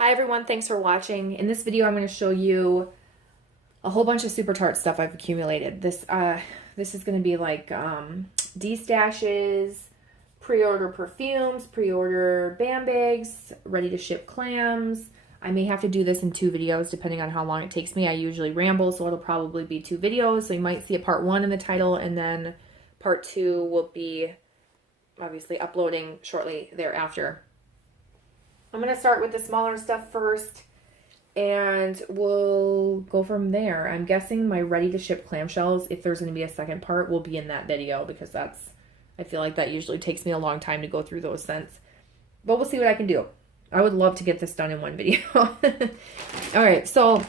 Hi everyone, thanks for watching. In this video I'm going to show you a whole bunch of Super Tarts stuff I've accumulated. This is going to be like DESTASHs, pre-order perfumes, pre-order band bags, ready to ship clams. I may have to do this in 2 videos depending on how long it takes me. I usually ramble, so it'll probably be 2 videos. So you might see a part 1 in the title, and then part 2 will be obviously uploading shortly thereafter. I'm going to start with the smaller stuff first, and we'll go from there. I'm guessing my ready-to-ship clamshells, if there's going to be a second part, will be in that video, because I feel like that usually takes me a long time to go through those scents. But we'll see what I can do. I would love to get this done in 1 video. Alright, so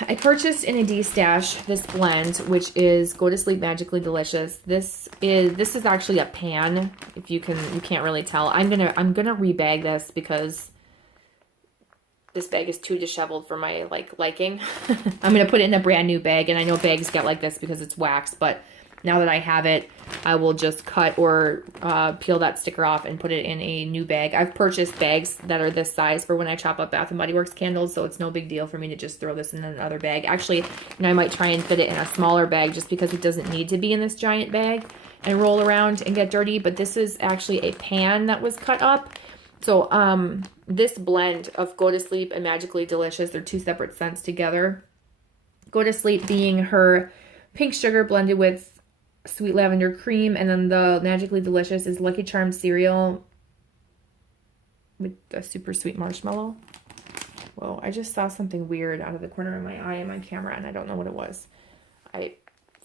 I purchased in a DESTASH this blend, which is Go to Sleep Magically Delicious. This is actually a pan. If you can't really tell. I'm gonna rebag this because this bag is too disheveled for my liking. I'm gonna put it in a brand new bag, and I know bags get like this because it's wax, but now that I have it, I will just cut or peel that sticker off and put it in a new bag. I've purchased bags that are this size for when I chop up Bath & Body Works candles, so it's no big deal for me to just throw this in another bag. Actually, I might try and fit it in a smaller bag just because it doesn't need to be in this giant bag and roll around and get dirty. But this is actually a pan that was cut up. So this blend of Go to Sleep and Magically Delicious, they're 2 separate scents together. Go to Sleep being her pink sugar blended with sweet lavender cream, and then the Magically Delicious is Lucky Charms cereal with a super sweet marshmallow. Whoa, I just saw something weird out of the corner of my eye in my camera, and I don't know what it was. I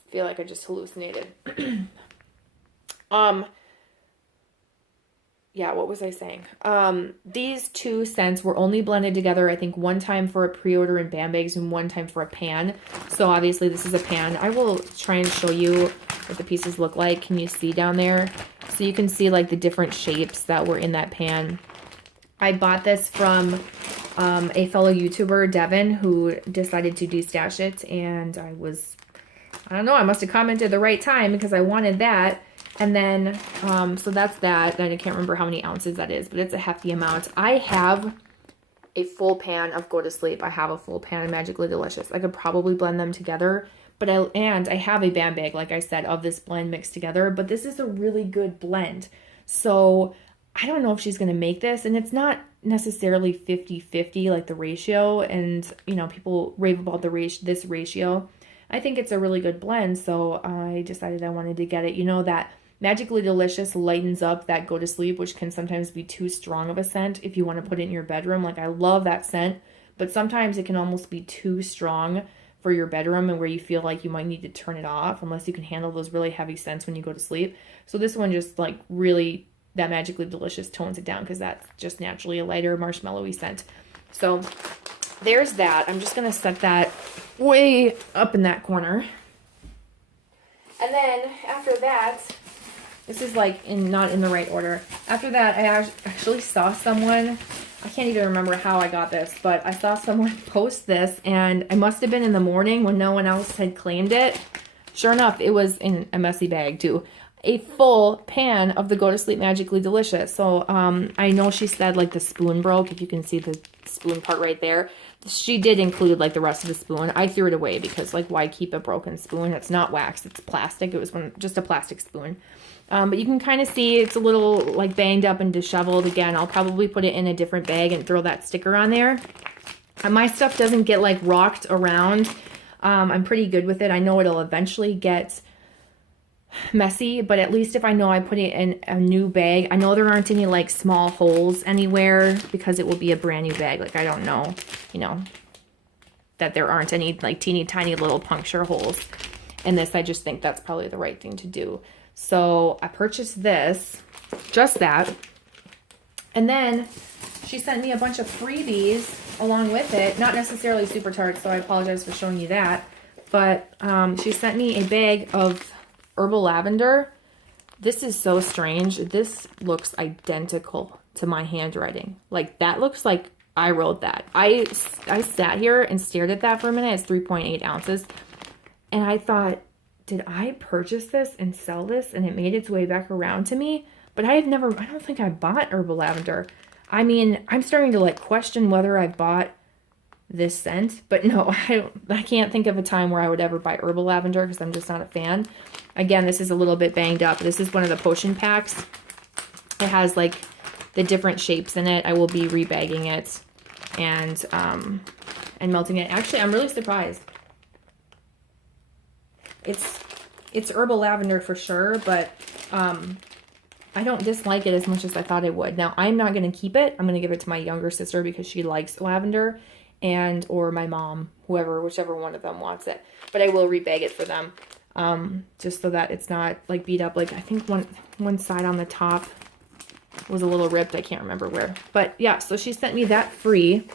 feel like I just hallucinated. Yeah, what was I saying? These 2 scents were only blended together, I think, 1 time for a pre-order in band bags and 1 time for a pan. So obviously this is a pan. I will try and show you what the pieces look like. Can you see down there? So you can see like the different shapes that were in that pan. I bought this from a fellow YouTuber, Devin, who decided to DESTASH it, and I don't know, I must have commented the right time because I wanted that. And then, so that's that. And I can't remember how many ounces that is, but it's a hefty amount. I have a full pan of Go to Sleep. I have a full pan of Magically Delicious. I could probably blend them together, but I have a band bag, like I said, of this blend mixed together, but this is a really good blend. So I don't know if she's going to make this, and it's not necessarily 50-50 like the ratio, and people rave about this ratio. I think it's a really good blend, so I decided I wanted to get it. That Magically Delicious lightens up that Go to Sleep, which can sometimes be too strong of a scent if you want to put it in your bedroom. Like, I love that scent, but sometimes it can almost be too strong for your bedroom and where you feel like you might need to turn it off unless you can handle those really heavy scents when you go to sleep. So this one just really, that Magically Delicious tones it down because that's just naturally a lighter marshmallowy scent. So there's that. I'm just going to set that way up in that corner. And then after that, this is not in the right order. After that, I actually saw someone, I can't even remember how I got this, but I saw someone post this, and I must have been in the morning when no one else had claimed it. Sure enough, it was in a messy bag too. A full pan of the Go to Sleep Magically Delicious. So I know she said the spoon broke, if you can see the spoon part right there. She did include the rest of the spoon. I threw it away because why keep a broken spoon? It's not wax, it's plastic. It was just a plastic spoon. But you can kind of see it's a little banged up and disheveled. Again, I'll probably put it in a different bag and throw that sticker on there. And my stuff doesn't get rocked around. I'm pretty good with it. I know it'll eventually get messy, but at least if I know I put it in a new bag, I know there aren't any small holes anywhere because it will be a brand new bag. I don't know, that there aren't any teeny tiny little puncture holes in this. I just think that's probably the right thing to do. So I purchased this, just that, and then she sent me a bunch of freebies along with it. Not necessarily Super Tarts, so I apologize for showing you that, but she sent me a bag of herbal lavender. This is so strange. This looks identical to my handwriting. That looks like I wrote that. I sat here and stared at that for a minute. It's 3.8 ounces. And I thought, did I purchase this and sell this and it made its way back around to me? But I don't think I bought herbal lavender. I mean, I'm starting to like question whether I've bought this scent, but no, I can't think of a time where I would ever buy herbal lavender because I'm just not a fan. Again, this is a little bit banged up. This is one of the potion packs. It has like the different shapes in it. I will be rebagging it and melting it. Actually, I'm really surprised. It's herbal lavender for sure, but I don't dislike it as much as I thought I would. Now, I'm not going to keep it. I'm going to give it to my younger sister because she likes lavender, and or my mom, whichever one of them wants it. But I will rebag it for them, just so that it's not like beat up. Like I think one side on the top was a little ripped. I can't remember where. But yeah, so she sent me that free.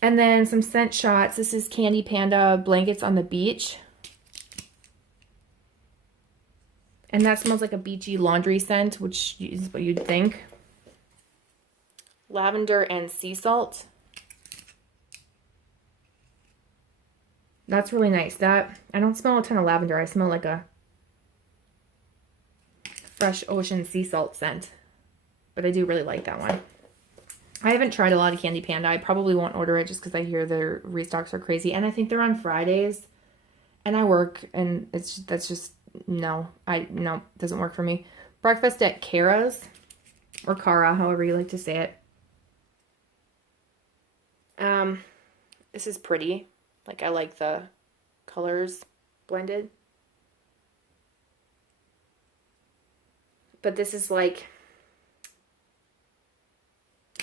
And then some scent shots. This is Candy Panda Blankets on the Beach. And that smells like a beachy laundry scent, which is what you'd think. Lavender and sea salt. That's really nice. I don't smell a ton of lavender. I smell like a fresh ocean sea salt scent. But I do really like that one. I haven't tried a lot of Candy Panda. I probably won't order it just because I hear their restocks are crazy. And I think they're on Fridays. And I work, and that's just, no, it doesn't work for me. Breakfast at Kara's, or Cara, however you like to say it. This is pretty. Like, I like the colors blended. But this is like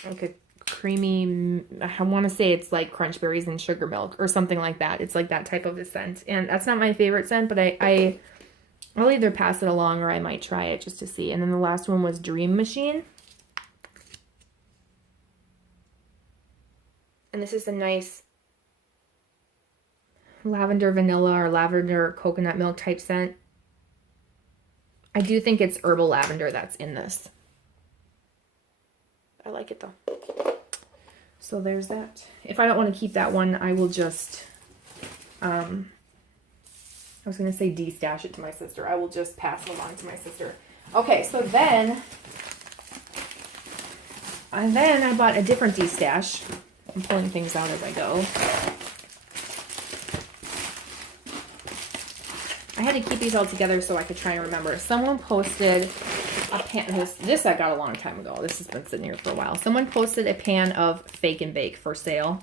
a creamy, I want to say it's like crunch berries and sugar milk or something like that. It's like that type of a scent. And that's not my favorite scent, but I'll either pass it along or I might try it just to see. And then the last one was Dream Machine. And this is a nice lavender vanilla or lavender coconut milk type scent. I do think it's herbal lavender that's in this. I like it though. So there's that. If I don't want to keep that one, I will just, I was going to say DESTASH it to my sister. I will just pass it along to my sister. Okay, so then I bought a different DESTASH. I'm pulling things out as I go. I had to keep these all together so I could try and remember. Someone posted a pan. This I got a long time ago. This has been sitting here for a while. Someone posted a pan of Fake and Bake for sale.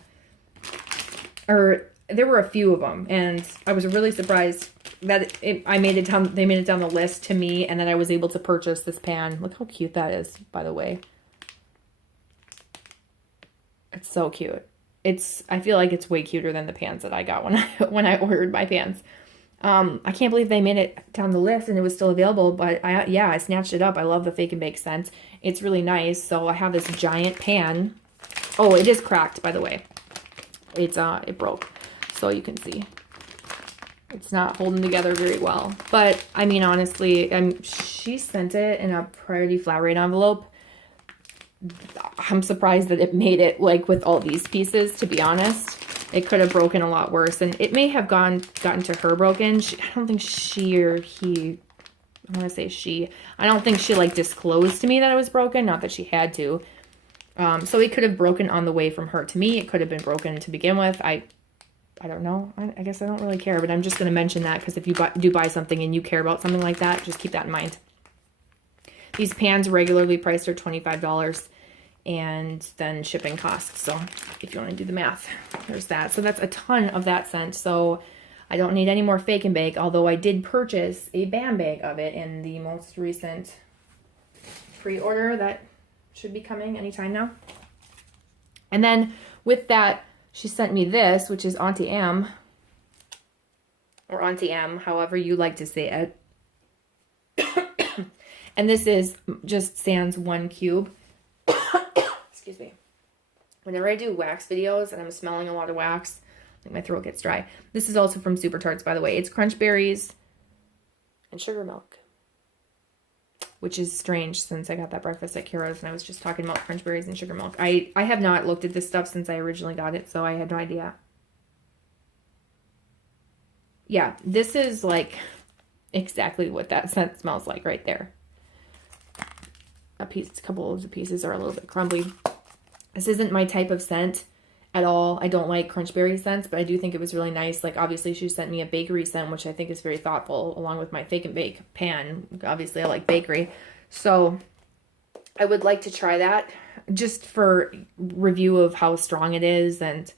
Or there were a few of them, and I was really surprised that they made it down the list to me, and then I was able to purchase this pan. Look how cute that is, by the way. It's so cute. I feel like it's way cuter than the pans that I got when I ordered my pans. I can't believe they made it down the list and it was still available, but I snatched it up. I love the Fake and Bake scent. It's really nice. So I have this giant pan. Oh, it is cracked, by the way. It broke. So you can see. It's not holding together very well. But, I mean, honestly, she sent it in a Priority Flat Rate envelope. I'm surprised that it made it, like, with all these pieces, to be honest. It could have broken a lot worse, and it may have gotten to her broken. I don't think she or he, I want to say she, I don't think she, like, disclosed to me that it was broken, not that she had to. So it could have broken on the way from her to me. It could have been broken to begin with. I don't know. I guess I don't really care, but I'm just going to mention that because if you do buy something and you care about something like that, just keep that in mind. These pans regularly priced are $25 and then shipping costs. So if you want to do the math, there's that. So that's a ton of that scent. So I don't need any more Fake and Bake, although I did purchase a BAM bag of it in the most recent pre-order that should be coming anytime now. And then with that, she sent me this, which is Auntie M, or Auntie M, however you like to say it. And this is just sans 1 cube. Excuse me. Whenever I do wax videos and I'm smelling a lot of wax, like my throat gets dry. This is also from Super Tarts, by the way. It's crunch berries and sugar milk, which is strange since I got that breakfast at Kara's and I was just talking about crunch berries and sugar milk. I have not looked at this stuff since I originally got it, so I had no idea. Yeah, this is like exactly what that scent smells like right there. a couple of the pieces are a little bit crumbly. This isn't my type of scent at all. I don't like crunchberry scents, but I do think it was really nice. Like, obviously she sent me a bakery scent, which I think is very thoughtful, along with my Fake and Bake pan. Obviously I like bakery. So I would like to try that just for review of how strong it is and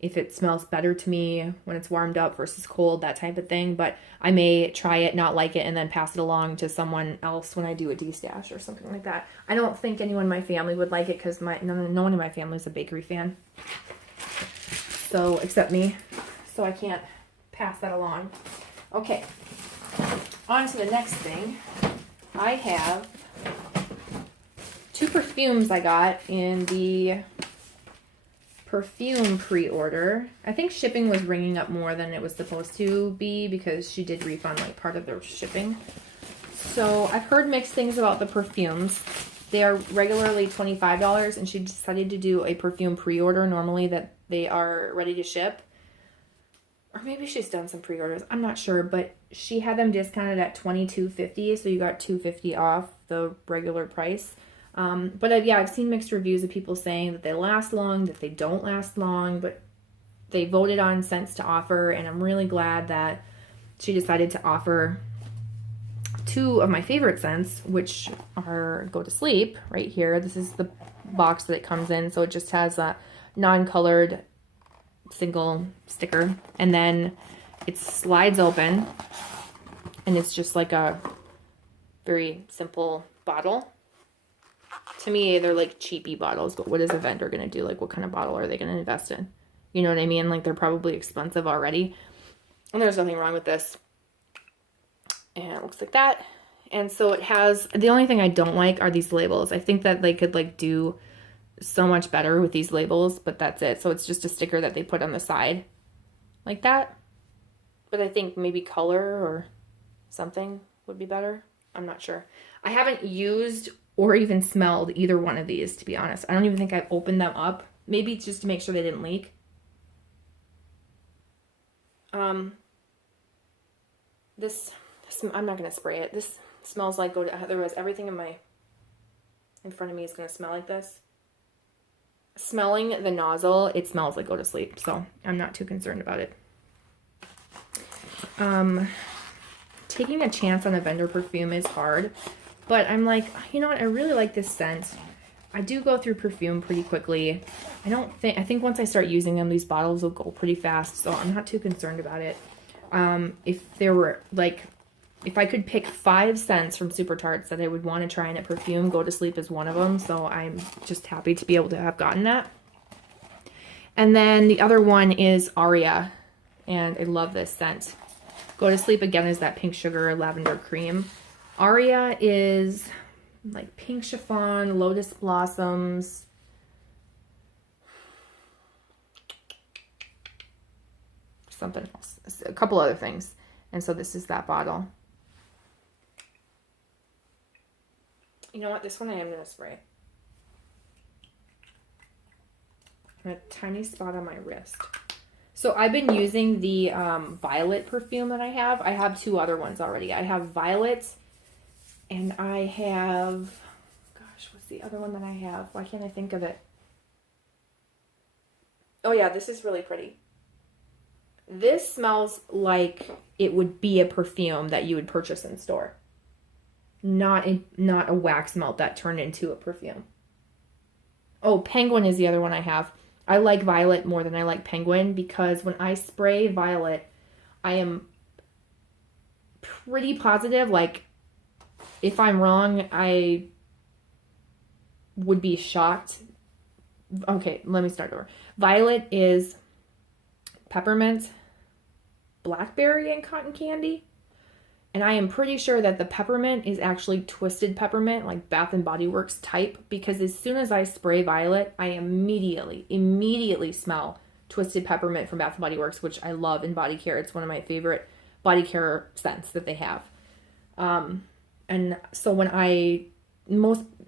if it smells better to me when it's warmed up versus cold, that type of thing. But I may try it, not like it, and then pass it along to someone else when I do a DESTASH or something like that. I don't think anyone in my family would like it because no one in my family is a bakery fan. So, except me. So I can't pass that along. Okay. On to the next thing. I have 2 perfumes I got in the perfume pre-order. I think shipping was ringing up more than it was supposed to be because she did refund like part of their shipping. So I've heard mixed things about the perfumes. They are regularly $25 and she decided to do a perfume pre-order normally that they are ready to ship. Or maybe she's done some pre-orders. I'm not sure, but she had them discounted at $22.50, so you got $2.50 off the regular price. But yeah, I've seen mixed reviews of people saying that they last long, that they don't last long, but they voted on scents to offer, and I'm really glad that she decided to offer 2 of my favorite scents, which are Go to Sleep right here. This is the box that it comes in, so it just has a non-colored single sticker, and then it slides open, and it's just like a very simple bottle. To me, they're like cheapy bottles, but what is a vendor going to do? Like, what kind of bottle are they going to invest in? You know what I mean? Like, they're probably expensive already. And there's nothing wrong with this. And it looks like that. And so it has, the only thing I don't like are these labels. I think that they could like do so much better with these labels, but that's it. So it's just a sticker that they put on the side like that. But I think maybe color or something would be better. I'm not sure. I haven't used or even smelled either one of these, to be honest. I don't even think I've opened them up. Maybe just to make sure they didn't leak. This I'm not gonna spray it. This smells like otherwise everything in front of me is gonna smell like this. Smelling the nozzle, it smells like Go to Sleep, so I'm not too concerned about it. Taking a chance on a vendor perfume is hard. But I'm like, you know what? I really like this scent. I do go through perfume pretty quickly. I think once I start using them, these bottles will go pretty fast. So I'm not too concerned about it. If there were like, if I could pick 5 scents from Super Tarts that I would want to try in a perfume, Go to Sleep is one of them. So I'm just happy to be able to have gotten that. And then the other one is Aria. And I love this scent. Go to Sleep again is that pink sugar lavender cream. Aria is like pink chiffon, lotus blossoms. Something else. A couple other things. And so this is that bottle. You know what? This one I am going to spray. A tiny spot on my wrist. So I've been using the violet perfume that I have. I have 2 other ones already. I have violet. And I have, gosh, what's the other one that I have? Why can't I think of it? Oh yeah, this is really pretty. This smells like it would be a perfume that you would purchase in store. Not a wax melt that turned into a perfume. Oh, Penguin is the other one I have. I like Violet more than I like Penguin because when I spray Violet, I am pretty positive, like, if I'm wrong, I would be shocked. Okay, let me start over. Violet is peppermint, blackberry, and cotton candy. And I am pretty sure that the peppermint is actually twisted peppermint, like Bath and Body Works type, because as soon as I spray Violet, I immediately smell twisted peppermint from Bath and Body Works, which I love in body care. It's one of my favorite body care scents that they have. And so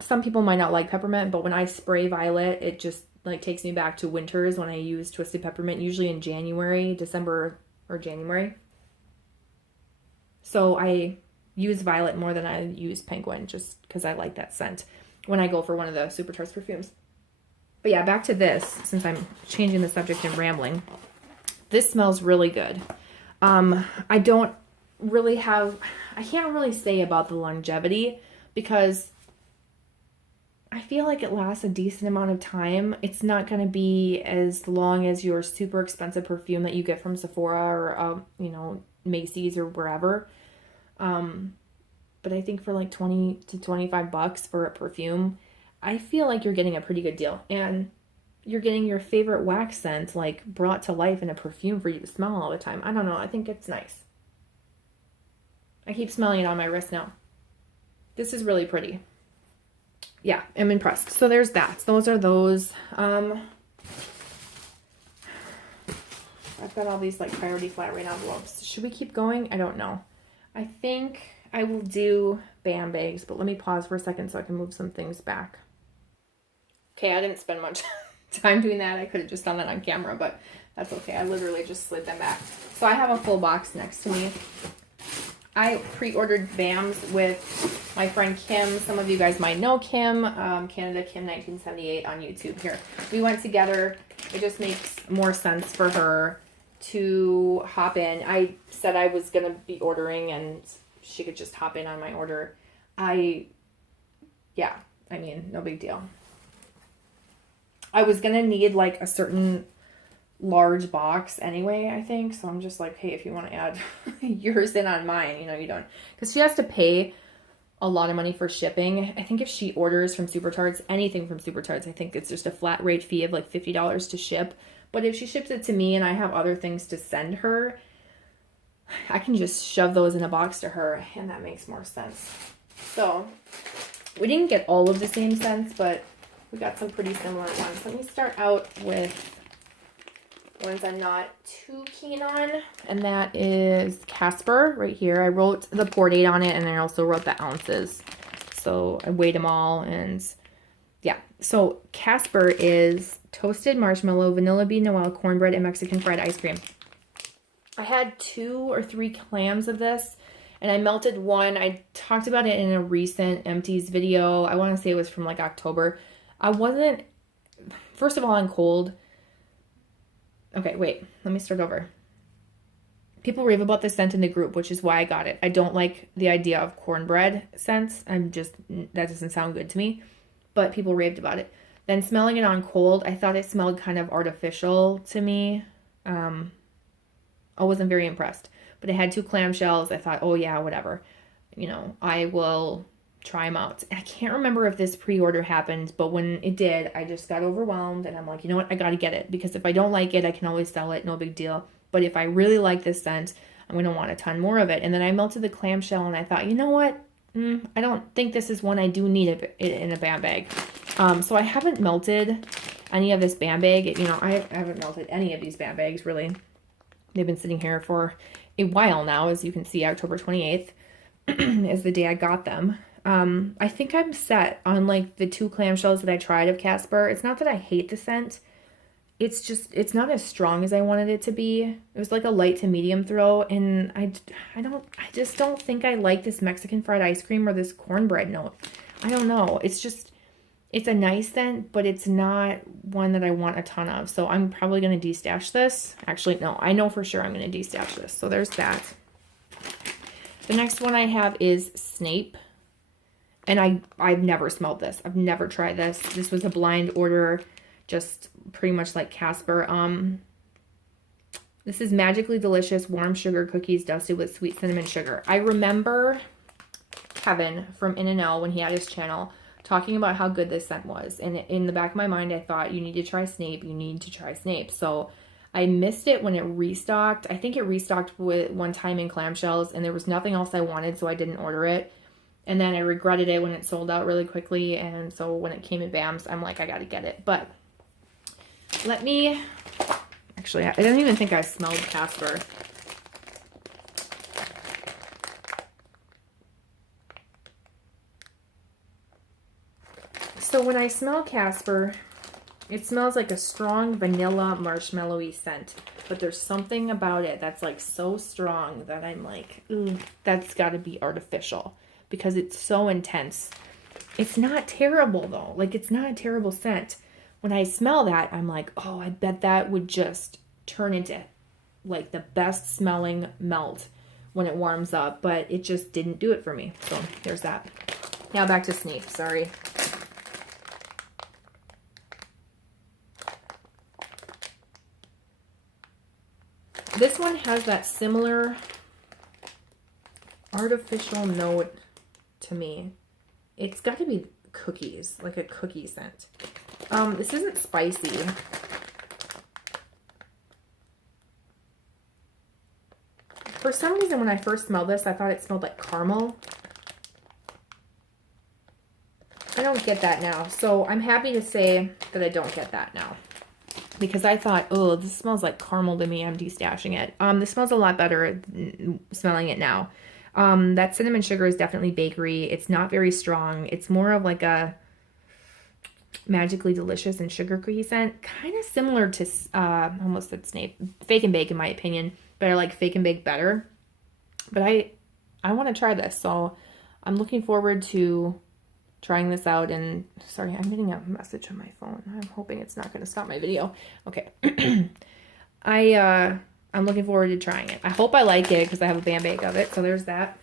some people might not like peppermint, but when I spray Violet, it just like takes me back to winters when I use twisted peppermint, usually in December or January. So I use Violet more than I use Penguin just because I like that scent. when I go for one of the Super Tarts perfumes. But yeah, back to this, since I'm changing the subject and rambling. This smells really good. I don't really have, I can't really say about the longevity because I feel like it lasts a decent amount of time. It's not going to be as long as your super expensive perfume that you get from Sephora or, you know, Macy's or wherever. But I think for like 20 to 25 bucks for a perfume, I feel like you're getting a pretty good deal. And you're getting your favorite wax scent like brought to life in a perfume for you to smell all the time. I don't know. I think it's nice. I keep smelling it on my wrist now. This is really pretty. Yeah, I'm impressed. So there's that. Those are those. I've got all these like priority flat rate envelopes. Should we keep going? I don't know. I think I will do BAM bags, but let me pause for a second so I can move some things back. Okay, I didn't spend much time doing that. I could have just done that on camera, but that's okay. I literally just slid them back. So I have a full box next to me. I pre-ordered BAMs with my friend Kim. Some of you guys might know Kim, Canada Kim 1978 on YouTube here. We went together. It just makes more sense for her to hop in. I said I was going to be ordering and she could just hop in on my order. Yeah, I mean, no big deal. I was going to need like a certain large box anyway, I think. So I'm just like, hey, if you want to add yours in on mine, you know, you don't. Because she has to pay a lot of money for shipping. I think if she orders from Super Tarts, anything from Super Tarts, I think it's just a flat rate fee of like $50 to ship. But if she ships it to me and I have other things to send her, I can just shove those in a box to her and that makes more sense. So we didn't get all of the same scents, but we got some pretty similar ones. Let me start out with ones I'm not too keen on, and that is Casper right here. I wrote the pour date on it and I also wrote the ounces. So I weighed them all and yeah. So Casper is toasted marshmallow, vanilla bean Noel, cornbread, and Mexican fried ice cream. I had 2 or 3 clams of this and I melted one. I talked about it in a recent empties video. I want to say it was from like October. I wasn't, first of all, I'm cold. Okay, wait, let me start over. People rave about this scent in the group, which is why I got it. I don't like the idea of cornbread scents. That doesn't sound good to me, but people raved about it. Then smelling it on cold, I thought it smelled kind of artificial to me. I wasn't very impressed, but it had 2 clamshells. I thought, oh yeah, whatever. You know, I will try them out. I can't remember if this pre-order happened, but when it did, I just got overwhelmed and I'm like, you know what? I got to get it because if I don't like it, I can always sell it. No big deal. But if I really like this scent, I'm going to want a ton more of it. And then I melted the clamshell and I thought, you know what? I don't think this is one I do need it in a BAM bag. So I haven't melted any of this BAM bag. You know, I haven't melted any of these BAM bags really. They've been sitting here for a while now. As you can see, October 28th is the day I got them. I think I'm set on like the 2 clamshells that I tried of Casper. It's not that I hate the scent. It's just, it's not as strong as I wanted it to be. It was like a light to medium throw. And I just don't think I like this Mexican fried ice cream or this cornbread note. I don't know. It's just, it's a nice scent, but it's not one that I want a ton of. So I'm probably going to destash this. Actually, no, I know for sure I'm going to destash this. So there's that. The next one I have is Snape. And I've never smelled this. I've never tried this. This was a blind order, just pretty much like Casper. This is magically delicious warm sugar cookies dusted with sweet cinnamon sugar. I remember Kevin from In-N-Out when he had his channel talking about how good this scent was. And in the back of my mind, I thought, you need to try Snape. You need to try Snape. So I missed it when it restocked. I think it restocked with one time in clamshells and there was nothing else I wanted, so I didn't order it. And then I regretted it when it sold out really quickly. And so when it came in BAMs, I'm like, I got to get it. But let me, actually, I don't even think I smelled Casper. So when I smell Casper, it smells like a strong vanilla marshmallowy scent. But there's something about it that's like so strong that I'm like, ooh, that's got to be artificial. Because it's so intense. It's not terrible though. Like, it's not a terrible scent. When I smell that, I'm like, oh, I bet that would just turn into like the best smelling melt when it warms up, but it just didn't do it for me. So there's that. Now back to Sneak, sorry. This one has that similar artificial note to me. It's got to be cookies, like a cookie scent. This isn't spicy. For some reason, when I first smelled this, I thought it smelled like caramel. I don't get that now. So I'm happy to say that I don't get that now. Because I thought, oh, this smells like caramel to me. I'm destashing it. This smells a lot better smelling it now. That cinnamon sugar is definitely bakery. It's not very strong. It's more of like a magically delicious and sugar cookie scent. Kind of similar to, almost said Snape, Fake and Bake in my opinion. But I like Fake and Bake better. But I want to try this. So I'm looking forward to trying this out. And sorry, I'm getting a message on my phone. I'm hoping it's not going to stop my video. Okay. I'm looking forward to trying it. I hope I like it because I have a band bag of it. So there's that.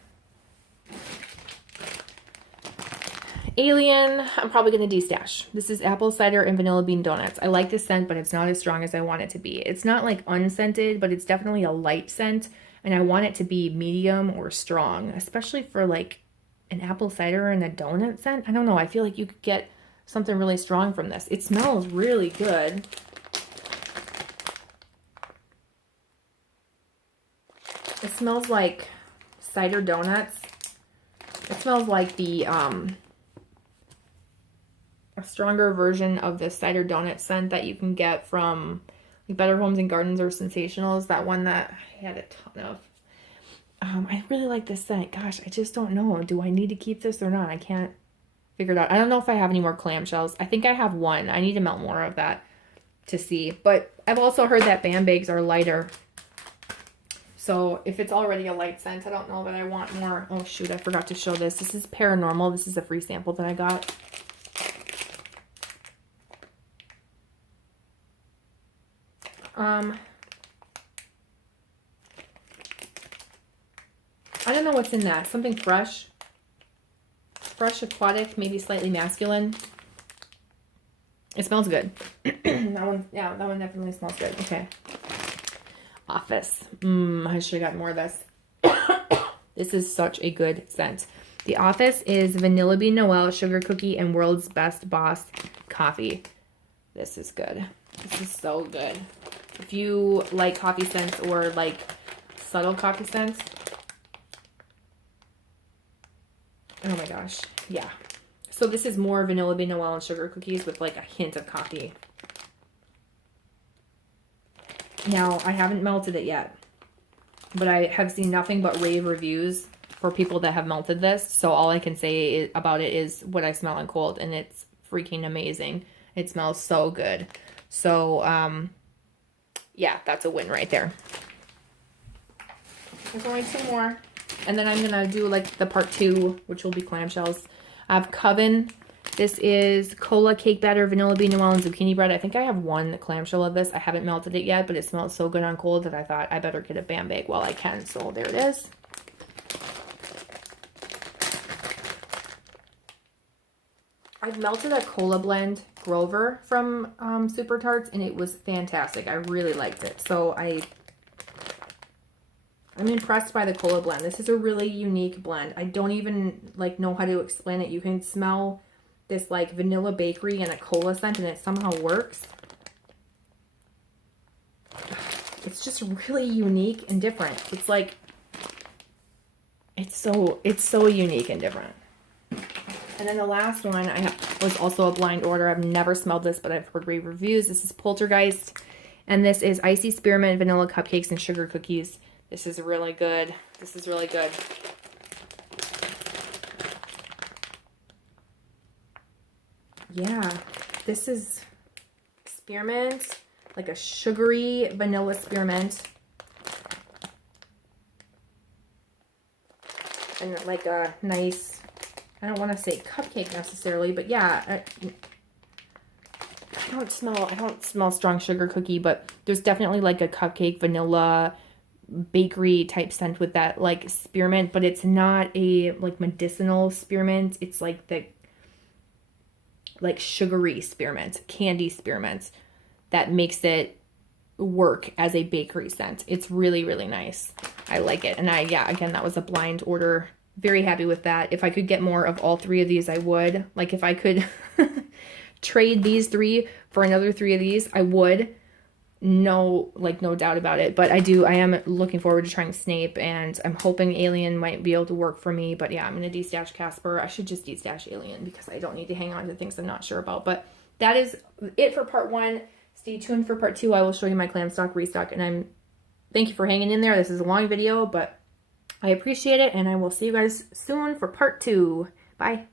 Alien, I'm probably going to destash. This is apple cider and vanilla bean donuts. I like this scent, but it's not as strong as I want it to be. It's not like unscented, but it's definitely a light scent. And I want it to be medium or strong, especially for like an apple cider and a donut scent. I don't know. I feel like you could get something really strong from this. It smells really good. It smells like cider donuts. It smells like the, a stronger version of the cider donut scent that you can get from like Better Homes and Gardens or Sensationals. That one that I had a ton of. I really like this scent. Gosh, I just don't know. Do I need to keep this or not? I can't figure it out. I don't know if I have any more clamshells. I think I have one. I need to melt more of that to see. But I've also heard that band bags are lighter. So if it's already a light scent, I don't know that I want more. Oh shoot, I forgot to show this. This is Paranormal. This is a free sample that I got. I don't know what's in that. Something fresh. Fresh, aquatic, maybe slightly masculine. It smells good. That one, yeah, that one definitely smells good. Okay. Office. I should have got more of this. This is such a good scent. The Office is Vanilla Bean Noel, Sugar Cookie, and World's Best Boss Coffee. This is good. This is so good. If you like coffee scents or like subtle coffee scents. Oh my gosh. Yeah. So this is more Vanilla Bean Noel and Sugar Cookies with like a hint of coffee. Now, I haven't melted it yet, but I have seen nothing but rave reviews for people that have melted this. So all I can say about it is what I smell on cold, and it's freaking amazing. It smells so good. So, yeah, that's a win right there. There's only two more. And then I'm going to do like the part 2, which will be clamshells. I have Coven. This is cola, cake batter, vanilla bean Noel, and zucchini bread. I think I have one clamshell of this. I haven't melted it yet, but it smells so good on cold that I thought I better get a band bag while I can. So there it is. I've melted a cola blend Grover from Super Tarts, and it was fantastic. I really liked it. So I'm impressed by the cola blend. This is a really unique blend. I don't even like know how to explain it. You can smell this like vanilla bakery and a cola scent, and it somehow works. It's just really unique and different. It's like, it's so unique and different. And then the last one I have was also a blind order. I've never smelled this, but I've heard rave reviews. This is Poltergeist, and this is icy spearmint, vanilla cupcakes, and sugar cookies. This is really good. This is really good. Yeah, this is spearmint, like a sugary vanilla spearmint. And like a nice I don't want to say cupcake necessarily, but yeah, I don't smell strong sugar cookie, but there's definitely like a cupcake, vanilla, bakery type scent with that like spearmint, but it's not a like medicinal spearmint. It's like the like sugary spearmint, candy spearmint that makes it work as a bakery scent. It's really, really nice. I like it. And yeah, again, that was a blind order. Very happy with that. If I could get more of all three of these, I would. Like if I could trade these three for another three of these, I would. No doubt about it. But I am looking forward to trying Snape, and I'm hoping Alien might be able to work for me. But yeah, I'm going to destash Casper. I should just destash Alien because I don't need to hang on to things I'm not sure about. But that is it for part 1. Stay tuned for part 2. I will show you my clam stock restock, and thank you for hanging in there. This is a long video, but I appreciate it, and I will see you guys soon for part 2. Bye.